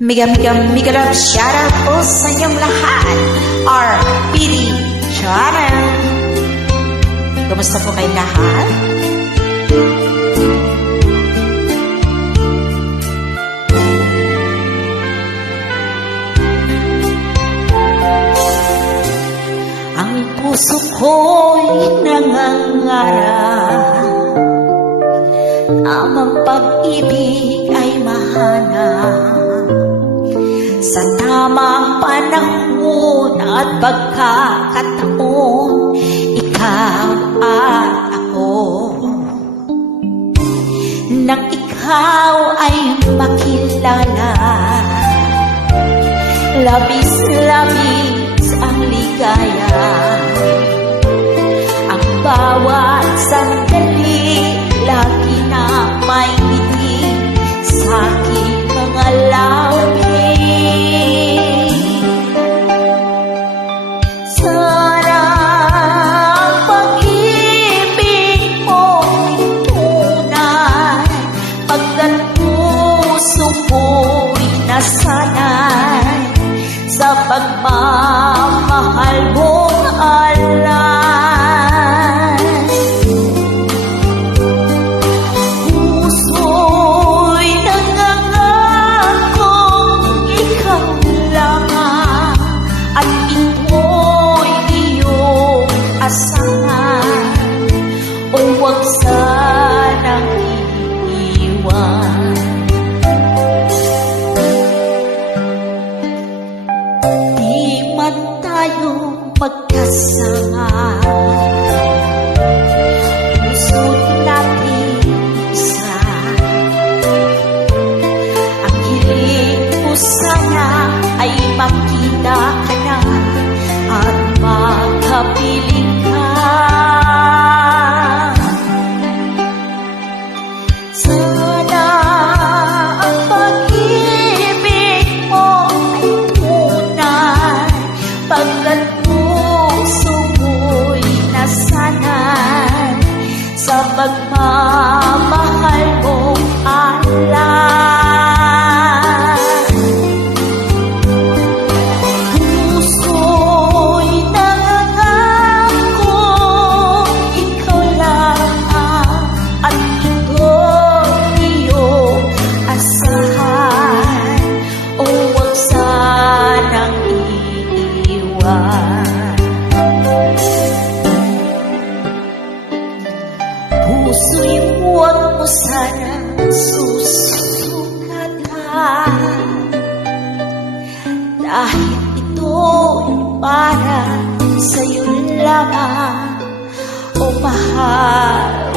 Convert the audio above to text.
Miga-miga-miga shoutout po sa inyong lahat. RPD Channel. Kumusta po kayong lahat? Ang puso ko'y nangangarap, tamang pag-ibig ay mahanap sa tamang panahon at pagkakataon. Ikaw at ako, nang ikaw ay makilala, labis-labis ang ligaya. Ang bawat sandali lagi na may ngiti sa aking mga labi. Sana ang pag-ibig mo'y tunay, pagkat puso ko'y nasanay sa pagmamahal mong alay. Puso'y nangangakong ikaw lamang, at ito'y iyong asahan. O huwag sanang iiwan. Di man tayo magkasama, puso't natin isa. Ang hiling ko sana ay makita ka na at makapiling ka. Sana ang pag-ibig mo ay tunay, pagkat puso mo'y nasanay sa pagmamahal mong alay. Puso'y nangangako ikaw lamang, at ito'y iyong asahan. O huwag sanang iiwan. Puso'y huwag mo sanang susukatan, dahil ito'y para sa'yo lamang. O mahal